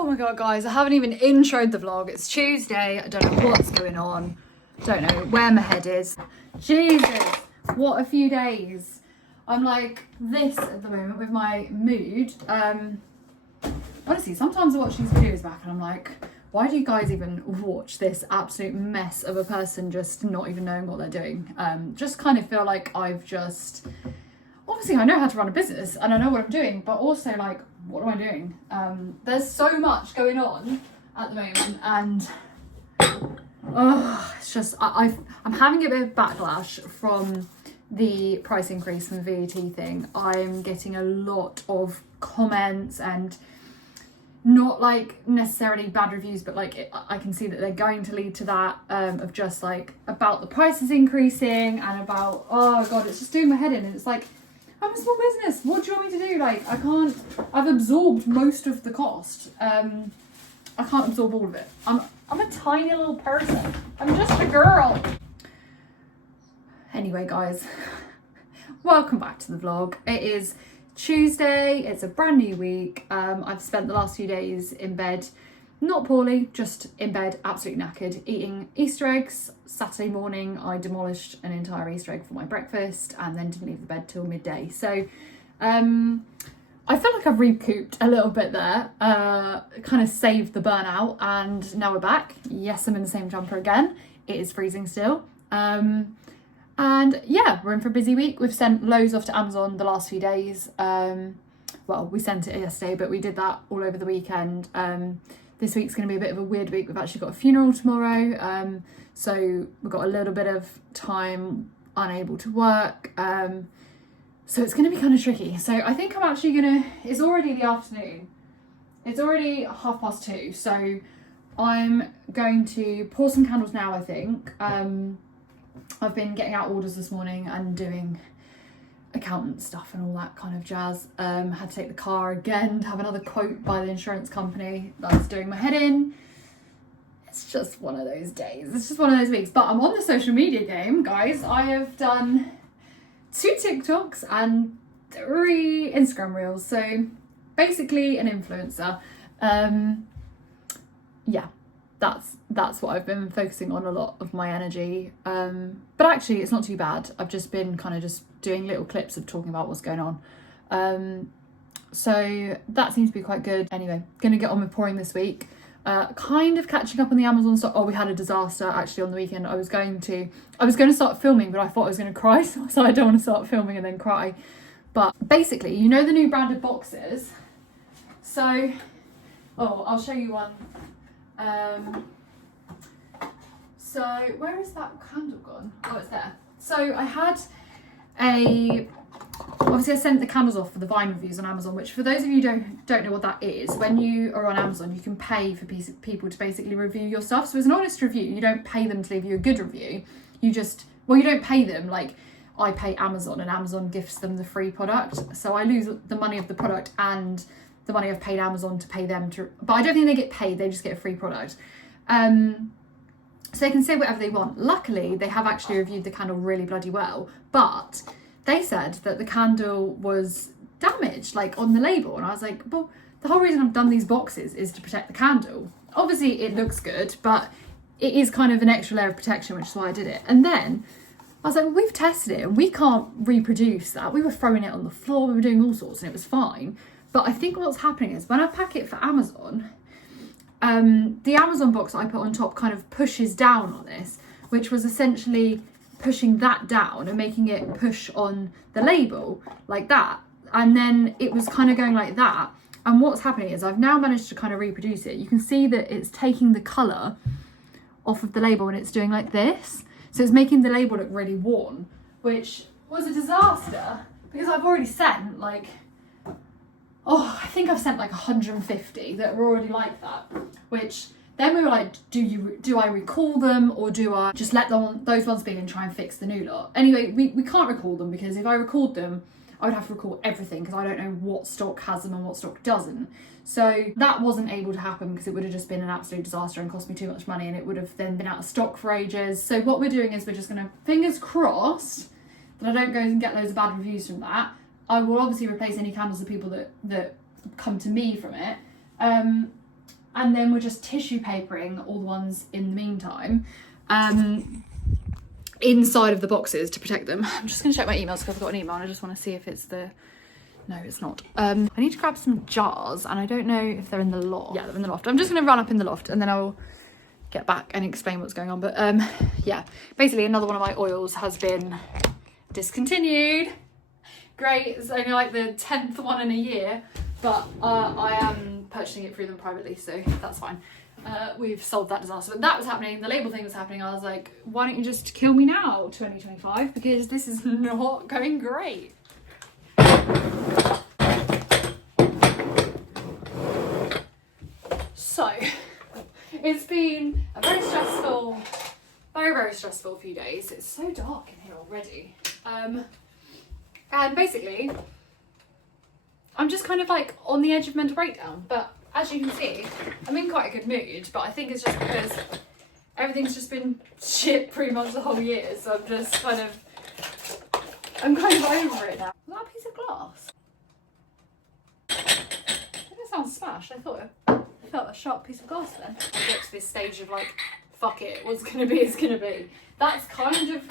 Oh my god, guys, I haven't even introed the vlog. It's Tuesday. I don't know what's going on. Don't know where my head is. Jesus, what a few days. I'm like this at the moment with my mood. Honestly, sometimes I watch these videos back and I'm like, why do you guys even watch this absolute mess of a person just not even knowing what they're doing? Just kind of feel like I've just... Obviously, I know how to run a business and I know what I'm doing, but also like, what am I doing? There's so much going on at the moment, and it's just I'm having a bit of backlash from the price increase from the VAT thing. I'm getting a lot of comments and not like necessarily bad reviews, but like I can see that they're going to lead to that, of just like about the prices increasing and about, oh god, it's just doing my head in. And it's like, I'm a small business. What do you want me to do? Like, I've absorbed most of the cost. I can't absorb all of it. I'm a tiny little person. I'm just a girl. Anyway, guys, welcome back to the vlog. It is Tuesday. It's a brand new week. I've spent the last few days in bed, not poorly, just in bed, absolutely knackered, eating Easter eggs. Saturday morning, I demolished an entire Easter egg for my breakfast and then didn't leave the bed till midday. So I feel like I've recouped a little bit there, kind of saved the burnout, and now we're back. Yes, I'm in the same jumper again. It is freezing still. And yeah, we're in for a busy week. We've sent loads off to Amazon the last few days. Well, we sent it yesterday, but we did that all over the weekend. This week's going to be a bit of a weird week. We've actually got a funeral tomorrow. So we've got a little bit of time unable to work. So it's going to be kind of tricky. So I think I'm actually going to... It's already the afternoon. It's already 2:30. So I'm going to pour some candles now, I think. I've been getting out orders this morning and doing accountant stuff and all that kind of jazz. Had to take the car again to have another quote by the insurance company. That's doing my head in. It's just one of those days. It's just one of those weeks. But I'm on the social media game, guys. I have done 2 TikToks and 3 Instagram reels. So basically an influencer. Yeah, that's what I've been focusing on a lot of my energy. But actually it's not too bad. I've just been kind of just doing little clips of talking about what's going on. So that seems to be quite good. Anyway, gonna get on with pouring this week. Kind of catching up on the Amazon stuff. Oh, we had a disaster actually on the weekend. I was going to start filming, but I thought I was going to cry, so I don't want to start filming and then cry. But basically, you know the new branded boxes. So, I'll show you one. So where is that candle gone? Oh, it's there. So I had obviously I sent the candles off for the Vine reviews on Amazon, which for those of you who don't know what that is, when you are on Amazon, you can pay for people to basically review your stuff. So it's an honest review. You don't pay them to leave you a good review. You don't pay them. Like, I pay Amazon and Amazon gifts them the free product. So I lose the money of the product and the money I've paid Amazon to pay them to, but I don't think they get paid. They just get a free product. So they can say whatever they want. Luckily, they have actually reviewed the candle really bloody well, but they said that the candle was damaged, like on the label. And I was like, well, the whole reason I've done these boxes is to protect the candle. Obviously it looks good, but it is kind of an extra layer of protection, which is why I did it. And then I was like, well, we've tested it and we can't reproduce that. We were throwing it on the floor, we were doing all sorts and it was fine. But I think what's happening is when I pack it for Amazon, the Amazon box that I put on top kind of pushes down on this, which was essentially pushing that down and making it push on the label like that. And then it was kind of going like that. And what's happening is I've now managed to kind of reproduce it. You can see that it's taking the colour off of the label and it's doing like this. So it's making the label look really worn, which was a disaster because I've already sent like, I think I've sent like 150 that were already like that, which then we were like, do I recall them or do I just let those ones be and try and fix the new lot? Anyway, we can't recall them because if I recalled them, I would have to recall everything because I don't know what stock has them and what stock doesn't. So that wasn't able to happen because it would have just been an absolute disaster and cost me too much money and it would have then been out of stock for ages. So what we're doing is we're just going to, fingers crossed, that I don't go and get loads of bad reviews from that. I will obviously replace any candles of people that come to me from it. and then we're just tissue papering all the ones in the meantime inside of the boxes to protect them. I'm just going to check my emails because I've got an email and I just want to see if it's the... No, it's not. I need to grab some jars and I don't know if they're in the loft. Yeah, they're in the loft. I'm just going to run up in the loft and then I'll get back and explain what's going on. But yeah, basically another one of my oils has been discontinued. Great, it's only like the 10th one in a year, but I am purchasing it through them privately, so that's fine. We've solved that disaster. But that was happening, the label thing was happening. I was like, why don't you just kill me now, 2025, because this is not going great. So it's been a very stressful few days. It's so dark in here already. And basically I'm just kind of like on the edge of mental breakdown, but as you can see, I'm in quite a good mood, but I think it's just because everything's just been shit pretty much the whole year, so I'm kind of over it now. Was that a piece of glass? That sounds smashed. I felt a sharp piece of glass then. I get to this stage of like, fuck it, what's gonna be is gonna be. That's kind of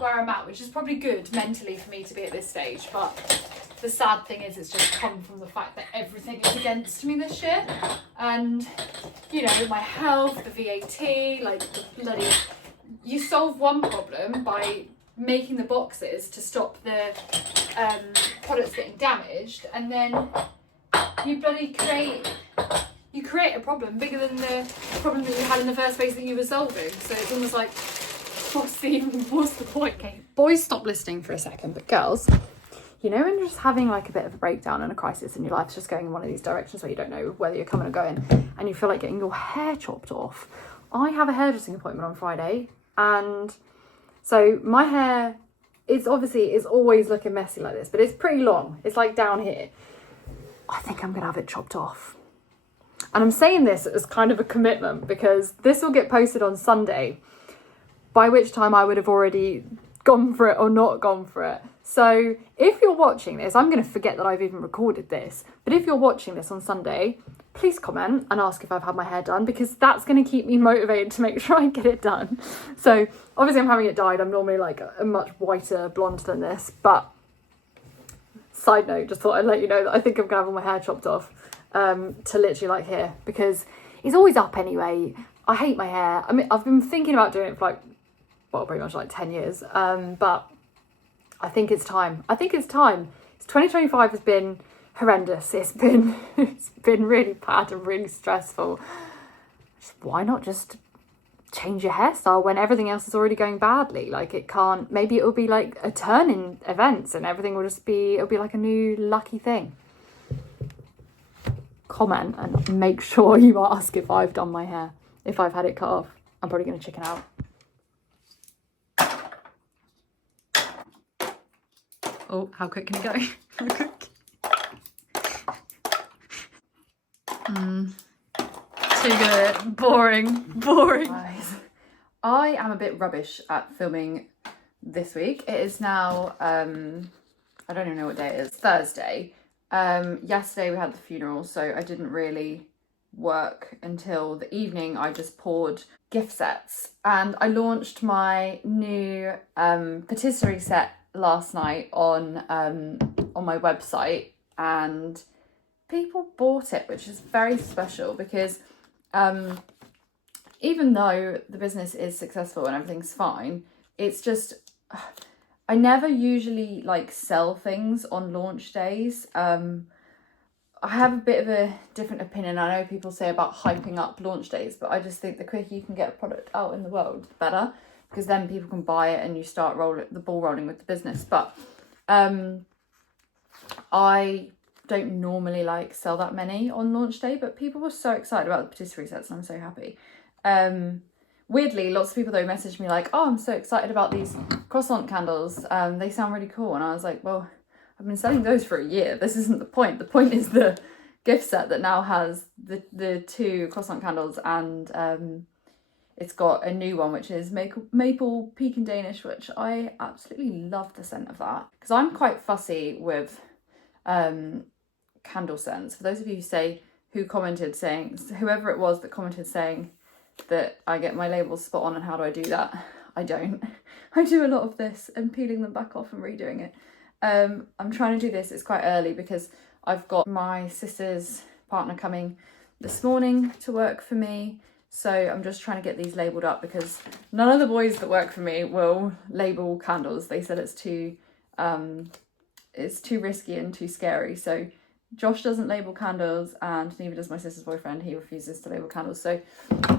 where I'm at, which is probably good mentally for me to be at this stage, but the sad thing is it's just come from the fact that everything is against me this year. And, you know, my health, the VAT, like the bloody... You solve one problem by making the boxes to stop the products getting damaged, and then you bloody create a problem bigger than the problem that you had in the first place that you were solving. So it's almost like, what's the point? Okay, boys, stop listening for a second, but girls, you know when you're just having like a bit of a breakdown and a crisis and your life's just going in one of these directions where you don't know whether you're coming or going, and you feel like getting your hair chopped off. I have a hairdressing appointment on Friday, and so my hair is always looking messy like this, but it's pretty long. It's like down here. I think I'm gonna have it chopped off. And I'm saying this as kind of a commitment because this will get posted on Sunday, by which time I would have already gone for it or not gone for it. So if you're watching this, I'm going to forget that I've even recorded this, but if you're watching this on Sunday, please comment and ask if I've had my hair done, because that's going to keep me motivated to make sure I get it done. So obviously I'm having it dyed. I'm normally like a much whiter blonde than this, but side note, just thought I'd let you know that I think I'm going to have all my hair chopped off to literally like here, because it's always up anyway. I hate my hair. I mean, I've been thinking about doing it for like, well, pretty much like 10 years, but I think it's time. It's 2025 has been horrendous. It's been really bad and really stressful. Why not just change your hairstyle when everything else is already going badly? Like, it can't, maybe it will be like a turn in events and everything will just be, it'll be like a new lucky thing. Comment and make sure you ask if I've done my hair, if I've had it cut off. I'm probably going to chicken out. Oh, how quick can it go? How quick? Too good. Boring. Guys, I am a bit rubbish at filming this week. It is now, I don't even know what day it is, Thursday. Yesterday we had the funeral, so I didn't really work until the evening. I just poured gift sets, and I launched my new patisserie set last night on my website, and people bought it, which is very special because even though the business is successful and everything's fine, it's just I never usually like sell things on launch days. I have a bit of a different opinion. I know people say about hyping up launch days, but I just think the quicker you can get a product out in the world, the better, because then people can buy it and you start the ball rolling with the business. But I don't normally like sell that many on launch day, but people were so excited about the patisserie sets and I'm so happy. Weirdly, lots of people though messaged me like, oh, I'm so excited about these croissant candles. They sound really cool. And I was like, well, I've been selling those for a year. This isn't the point. The point is the gift set that now has the 2 croissant candles, and it's got a new one which is maple pecan Danish, which I absolutely love the scent of that, because I'm quite fussy with candle scents. For those of you who commented saying, whoever it was that commented saying that I get my labels spot on and how do I do that? I don't. I do a lot of this and peeling them back off and redoing it. I'm trying to do this, it's quite early because I've got my sister's partner coming this morning to work for me. So I'm just trying to get these labelled up because none of the boys that work for me will label candles. They said it's too risky and too scary. So Josh doesn't label candles and neither does my sister's boyfriend. He refuses to label candles. So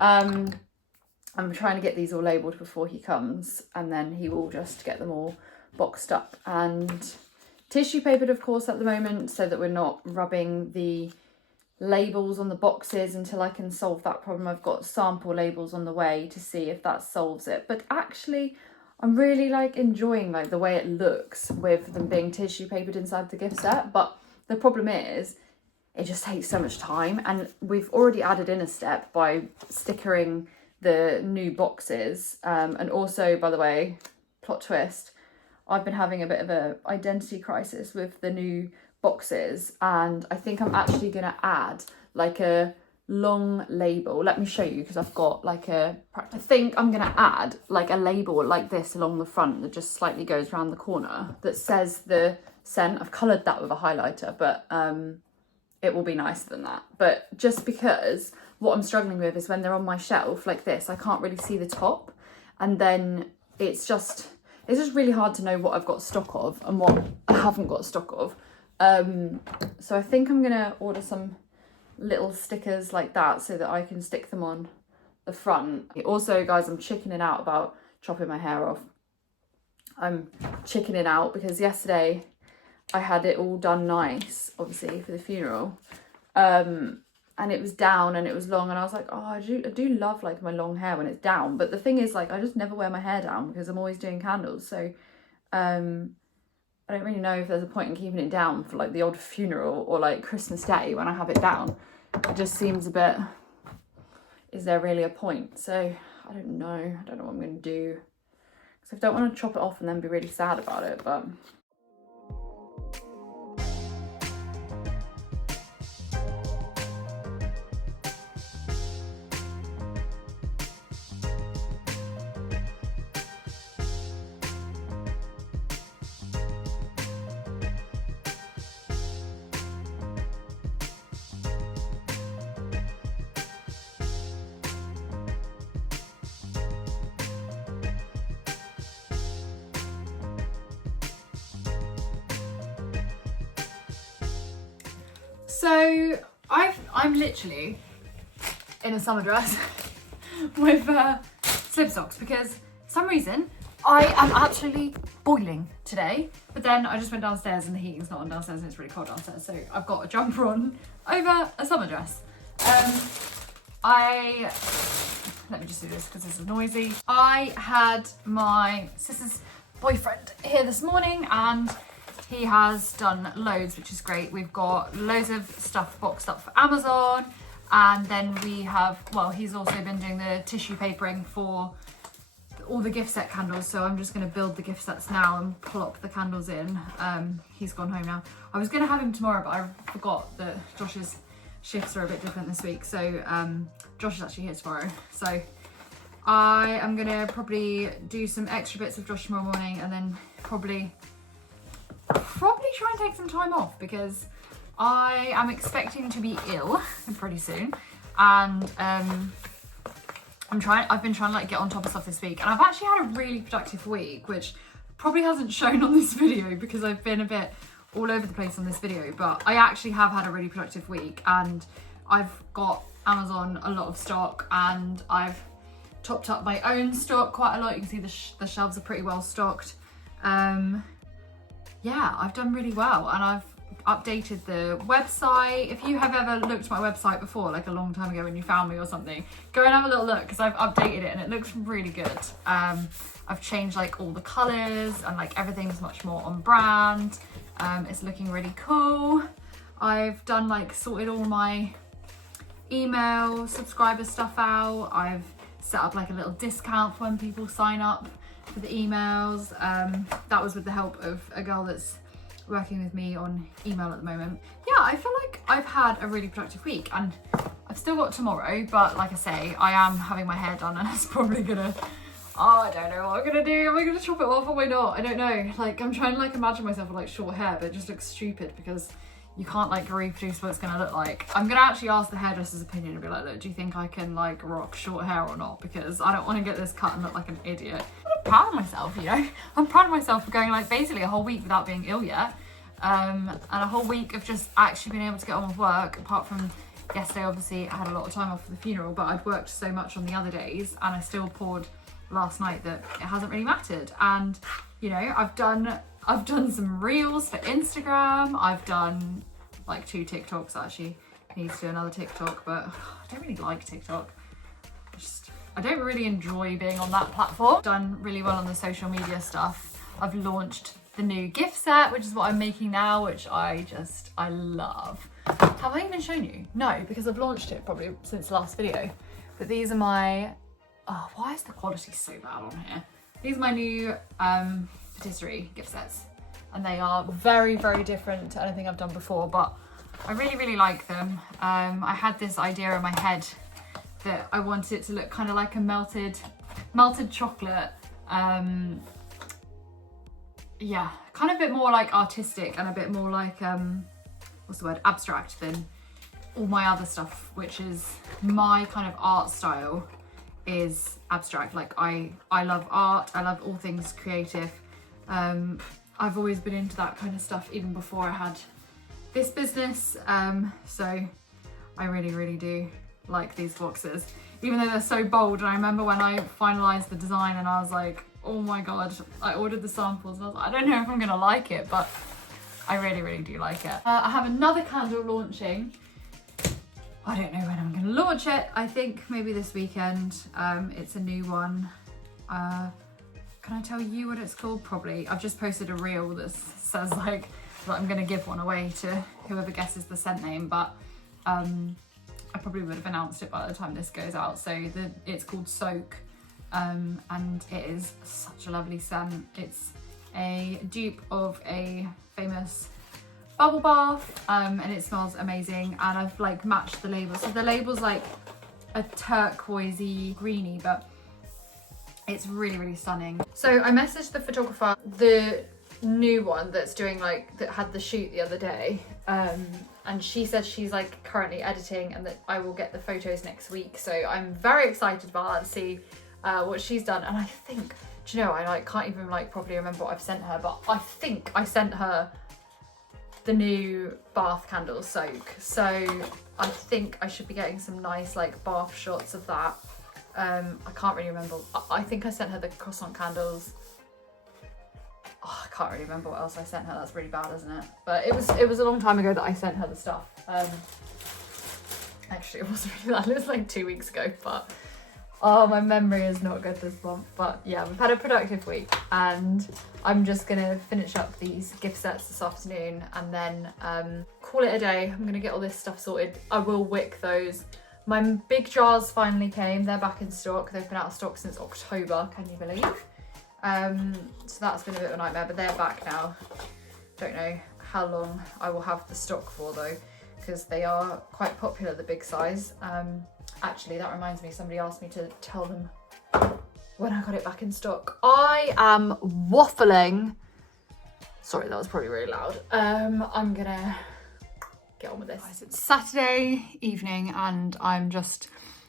I'm trying to get these all labelled before he comes, and then he will just get them all boxed up and tissue papered, of course, at the moment, so that we're not rubbing the labels on the boxes until I can solve that problem. I've got sample labels on the way to see if that solves it. But actually, I'm really like enjoying like the way it looks with them being tissue papered inside the gift set. But the problem is, it just takes so much time, and we've already added in a step by stickering the new boxes. And also, by the way, plot twist, I've been having a bit of a identity crisis with the new boxes, and I think I'm actually going to add like a long label. Let me show you, because I've got like I think I'm going to add like a label like this along the front that just slightly goes around the corner that says the scent. I've coloured that with a highlighter, but it will be nicer than that. But just because what I'm struggling with is when they're on my shelf like this, I can't really see the top, and then it's just really hard to know what I've got stock of and what I haven't got stock of. So I think I'm gonna order some little stickers like that so that I can stick them on the front. Also, guys, I'm chickening out about chopping my hair off. I'm chickening out because yesterday I had it all done nice, obviously, for the funeral. And it was down and it was long, and I was like, oh, I do love like my long hair when it's down. But the thing is, like, I just never wear my hair down because I'm always doing candles. So I don't really know if there's a point in keeping it down for like the odd funeral or like Christmas Day when I have it down. It just seems a bit, is there really a point? So I don't know. I don't know what I'm going to do. So I don't want to chop it off and then be really sad about it, but... So I'm literally in a summer dress with slip socks because for some reason I am absolutely boiling today. But then I just went downstairs and the heating's not on downstairs and it's really cold downstairs. So I've got a jumper on over a summer dress. Let me just do this because this is noisy. I had my sister's boyfriend here this morning and he has done loads, which is great. We've got loads of stuff boxed up for Amazon, and then we have, well, he's also been doing the tissue papering for all the gift set candles, so I'm just going to build the gift sets now and plop the candles in. He's gone home now. I was going to have him tomorrow, but I forgot that Josh's shifts are a bit different this week, so Josh is actually here tomorrow. So I am going to probably do some extra bits of Josh tomorrow morning, and then probably try and take some time off because I am expecting to be ill pretty soon, and I've been trying to like get on top of stuff this week, and I've actually had a really productive week, which probably hasn't shown on this video because I've been a bit all over the place on this video, but I actually have had a really productive week, and I've got Amazon a lot of stock, and I've topped up my own stock quite a lot. You can see the shelves are pretty well stocked. Yeah, I've done really well, and I've updated the website. If you have ever looked at my website before, like a long time ago when you found me or something, go and have a little look because I've updated it and it looks really good. I've changed like all the colours and like everything's much more on brand. It's looking really cool. I've done like sorted all my email subscriber stuff out. I've set up like a little discount for when people sign up for the emails. That was with the help of a girl that's working with me on email at the moment. Yeah, I feel like I've had a really productive week, and I've still got tomorrow, but like I say, I am having my hair done, and it's probably gonna, oh, I don't know what I'm gonna do. Am I gonna chop it off or am I not? I don't know. Like, I'm trying to like imagine myself with like short hair, but it just looks stupid because you can't like reproduce what it's gonna look like. I'm gonna actually ask the hairdresser's opinion and be like, look, do you think I can like rock short hair or not? Because I don't want to get this cut and look like an idiot. I'm proud of myself, you know? I'm proud of myself for going like basically a whole week without being ill yet. And a whole week of just actually being able to get on with work, apart from yesterday. Obviously I had a lot of time off for the funeral, but I'd worked so much on the other days, and I still poured last night that it hasn't really mattered. And you know, I've done some reels for Instagram. I've done like 2 TikToks actually. I need to do another TikTok, but I don't really like TikTok. I don't really enjoy being on that platform. I've done really well on the social media stuff. I've launched the new gift set, which is what I'm making now, which I love. Have I even shown you? No, because I've launched it probably since the last video. But these are my, oh, why is the quality so bad on here? These are my new patisserie gift sets, and they are very, very different to anything I've done before, but I really, really like them. I had this idea in my head that I wanted it to look kind of like a melted chocolate. Yeah, kind of a bit more like artistic and a bit more like, what's the word, abstract than all my other stuff, which is my kind of art style is abstract. Like I love art, I love all things creative. I've always been into that kind of stuff even before I had this business. So I really, really do like these boxes, even though they're so bold. And I remember when I finalized the design and I was like, oh my God, I ordered the samples and I was like, I don't know if I'm gonna like it, but I really, really do like it. I have another candle launching. I don't know when I'm gonna launch it. I think maybe this weekend. It's a new one. Can I tell you what it's called? Probably. I've just posted a reel that says like that I'm gonna give one away to whoever guesses the scent name, but I probably would have announced it by the time this goes out. So it's called Soak, and it is such a lovely scent. It's a dupe of a famous bubble bath, and it smells amazing. And I've like matched the label. So the label's like a turquoisey greeny, but it's really, really stunning. So I messaged the photographer, the new one that's doing like, that had the shoot the other day, and she said she's like currently editing and that I will get the photos next week. So I'm very excited about that to see what she's done. And I think, do you know, I like can't even like properly remember what I've sent her, but I think I sent her the new bath candle Soak. So I think I should be getting some nice like bath shots of that. I can't really remember. I think I sent her the croissant candles. Oh, I can't really remember what else I sent her. That's really bad, isn't it? But it was a long time ago that I sent her the stuff. Actually, it wasn't really that. It was like 2 weeks ago, but oh, my memory is not good this month. But yeah, we've had a productive week, and I'm just gonna finish up these gift sets this afternoon and then call it a day. I'm gonna get all this stuff sorted. I will wick those. My big jars finally came. They're back in stock. They've been out of stock since October, can you believe? So that's been a bit of a nightmare, but they're back now. Don't know how long I will have the stock for though, because they are quite popular, the big size. Actually, that reminds me, somebody asked me to tell them when I got it back in stock. I am waffling. Sorry, that was probably really loud. I'm gonna get on with this. It's Saturday evening and I'm just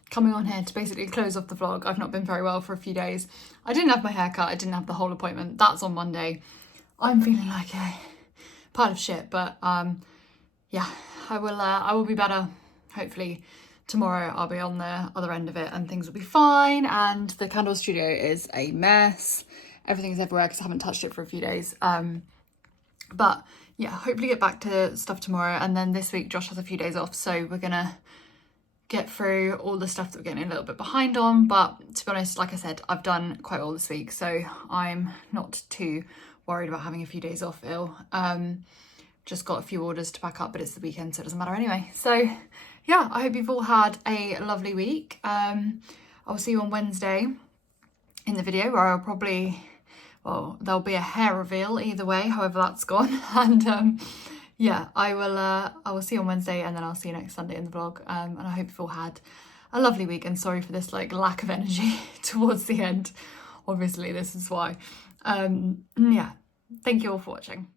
coming on here to basically close off the vlog. I've not been very well for a few days. I didn't have my hair cut, I didn't have the whole appointment. That's on Monday. I'm feeling like a pile of shit, but yeah, I will be better. Hopefully tomorrow I'll be on the other end of it and things will be fine. And the candle studio is a mess. Everything's everywhere because I haven't touched it for a few days. But yeah, hopefully get back to stuff tomorrow. And then this week Josh has a few days off, so we're gonna get through all the stuff that we're getting a little bit behind on. But to be honest, like I said, I've done quite well this week, so I'm not too worried about having a few days off ill. Just got a few orders to pack up, but it's the weekend, so it doesn't matter anyway. So yeah, I hope you've all had a lovely week. I'll see you on Wednesday in the video where I'll probably, well, there'll be a hair reveal either way, however that's gone. And yeah, I will see you on Wednesday, and then I'll see you next Sunday in the vlog. And I hope you've all had a lovely week, and sorry for this like lack of energy towards the end. Obviously this is why. Yeah, thank you all for watching.